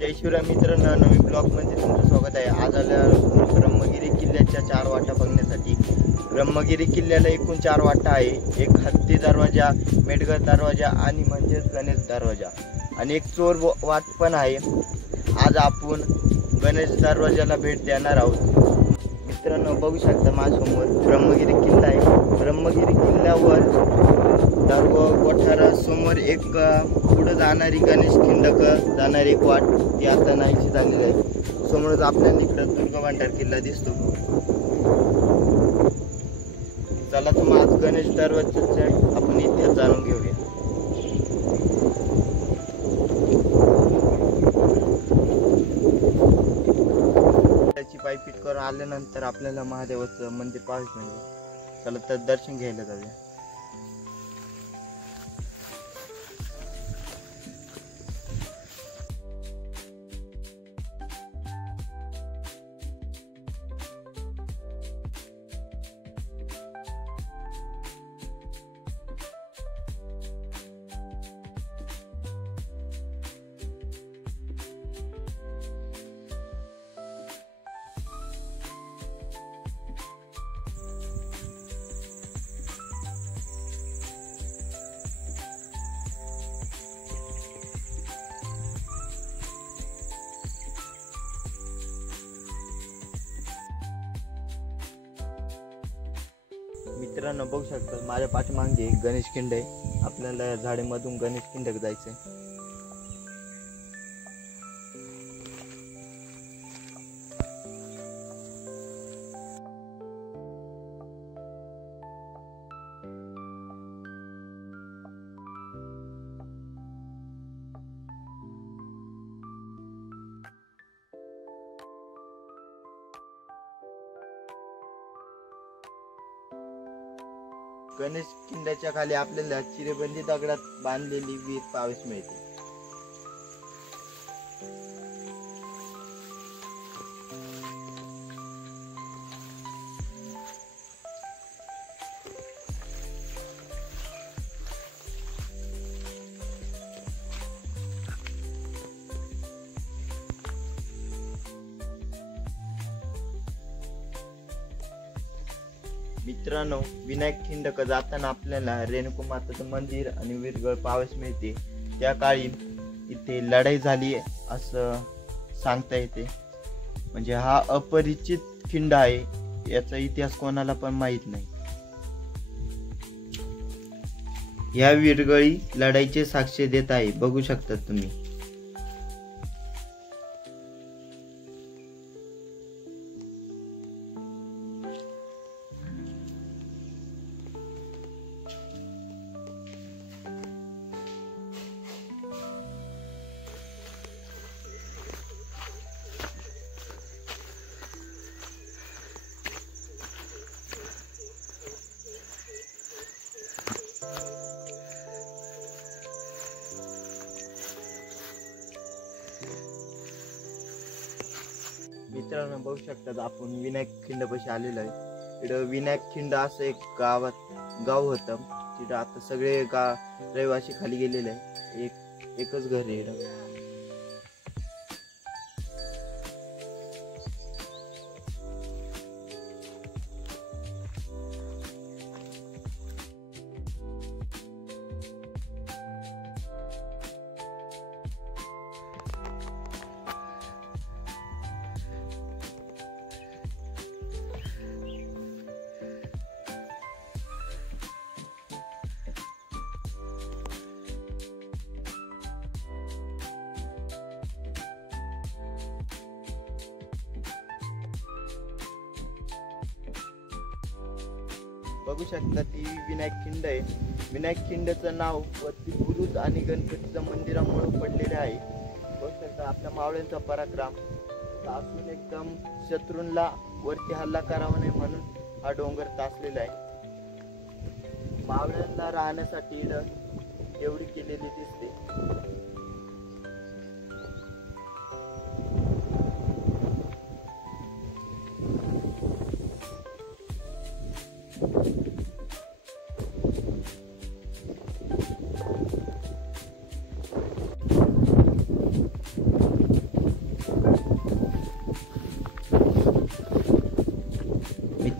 जय शिवराय मित्रांनो, नवीन ब्लॉगमध्ये तुमचं स्वागत आहे। आज आल्या ब्रह्मगिरी किल्ल्याच्या 4 वाटा बघण्यासाठी। ब्रह्मगिरी किल्ल्याला एकूण 4 वाटा आहे। एक हत्ती दरवाजा, मेटघर दरवाजा आणि म्हणजे गणेश दरवाजा आणि एक चोर वाट पण आहे। आज आपण गणेश दरवाजाला भेट देणार आहोत। मित्रांनो बघू शकता माझ्यासमोर ब्रह्मगिरी किल्ला आहे। ब्रह्मगिरी किल्ल्यावर कोठारासमोर एक पुढे जाणारी गणेश खिंडक जाणारी एक वाट ती आता नाहीशी झालेली आहे। समोरच आपल्याला इकडे दुर्गा भांडार किल्ला दिसतो। चला तर मग आज गणेश दरवाजाचा आपण इतिहास जाणून घेऊया। त्याची पायपीट करून आल्यानंतर आपल्याला महादेवाचं मंदिर पाहायचं म्हणजे चला तर दर्शन घ्यायला जाऊया। मित्रांनो बघू शकता माझ्या पाठीमागे गणेश खिंड आहे। आपल्याला झाडीमधून गणेश खिंडक जायचंय। गणेश खिंडाच्या खाली आपल्याला चिरेबंदी दगडात बांधलेली विहीर पाहावयास मिळते। मित्रांनो विनायक खिंडक जाताना आपल्याला रेणुका माताचं मंदिर आणि वीरगळ पाहावयास मिळते। त्या काळी इथे लढाई झाली असं सांगता येते। म्हणजे हा अपरिचित खिंड आहे, याचा इतिहास कोणाला पण माहित नाही। ह्या वीरगळी लढाईचे साक्ष देत आहे, बघू शकता तुम्ही। मित्रांनो बघू शकतात आपण विनायक खिंड पाशी आलेलो आहे। इकडं विनायक खिंड असं एक गाव होतं। तिथं आता सगळे रहिवासी खाली गेलेले आहे। एकच घर आहे इकडं। बघू शकता ती विनायक खिंड आहे। विनायक खिंडचं नाव वरती गुरुज आणि गणपतीच्या मंदिरामुळे पडलेले आहे। बघू शकता आपल्या मावळ्यांचा पराक्रम असून एकदम शत्रूंना वरती हल्ला करावा नाही म्हणून हा डोंगर तासलेला आहे। मावळ्यांना राहण्यासाठी एवढी केलेली दिसते।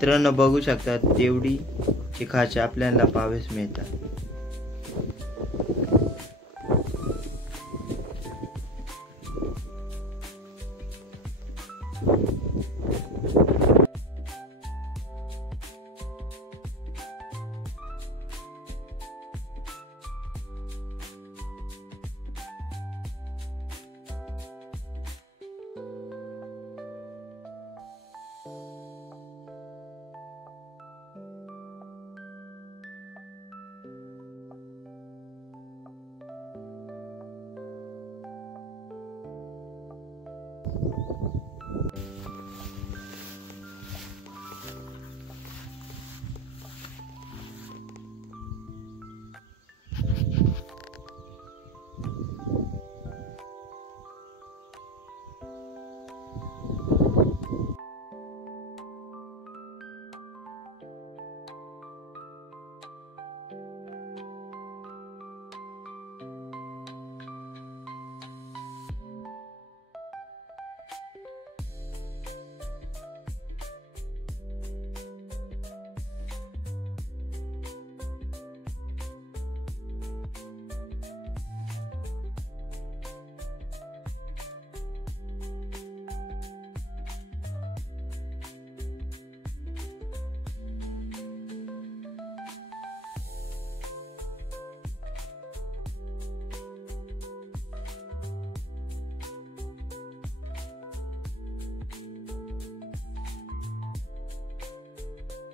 मित्रांनो बघू शकता तेवढी चिखाचे आपल्याला पावेस मिळतात।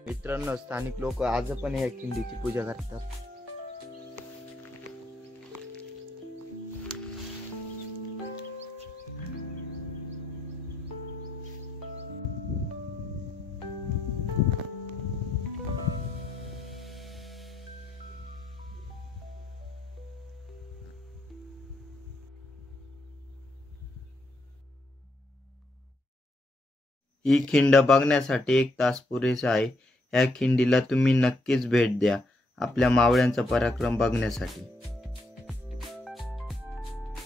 मित्रांनो स्थानिक लोक आज पण या खिंडीची पूजा करतात। ही खिंड बघण्यासाठी 1 तास पुरेसा आहे। या खिंडीला तुम्ही नक्कीच भेट द्या आपल्या मावळ्यांचा पराक्रम बघण्यासाठी।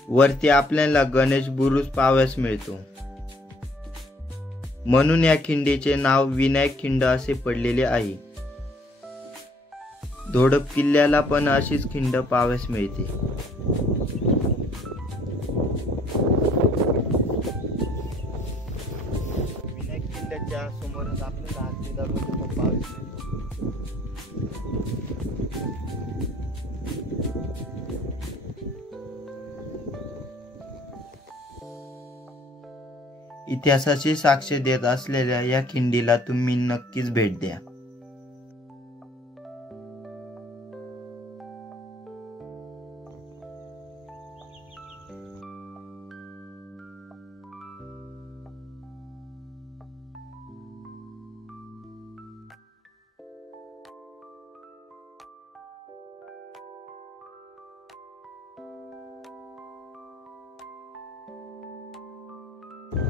वरती आपल्याला गणेश बुरुज पाहावयास मिळतो, म्हणून या खिंडीचे नाव विनायक खिंड असे पडलेले आहे। धोडप किल्ल्याला पण अशीच खिंड पाहावयास मिळते। विनायक किल्ल्याच्या समोरच आपल्याला हत्ती दरवाजा पाहावयास मिळतो। इतिहासाची साक्ष देत असलेल्या या खिंडीला तुम्ही नक्कीच भेट द्या।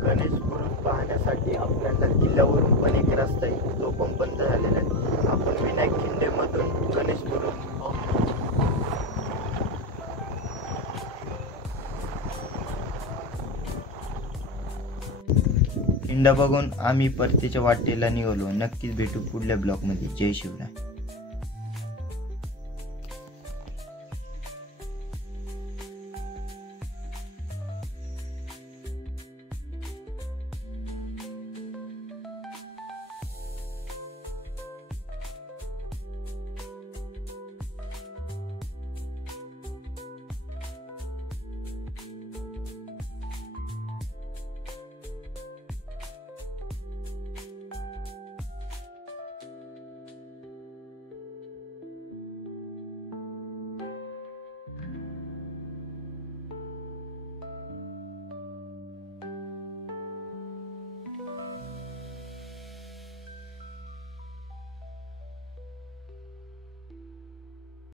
गणेश बुरुज पाहण्यासाठी आपल्याला किल्ल्यावरून पण एक रस्ता आहे, तो पण बंद झालेला आहे। आपण विनायक खिंडीमधून गणेश बुरुज खिंड बघून आम्ही परतीच्या वाटेला निघालो। नक्कीच भेटू पुढल्या ब्लॉग मध्ये। जय शिवराय।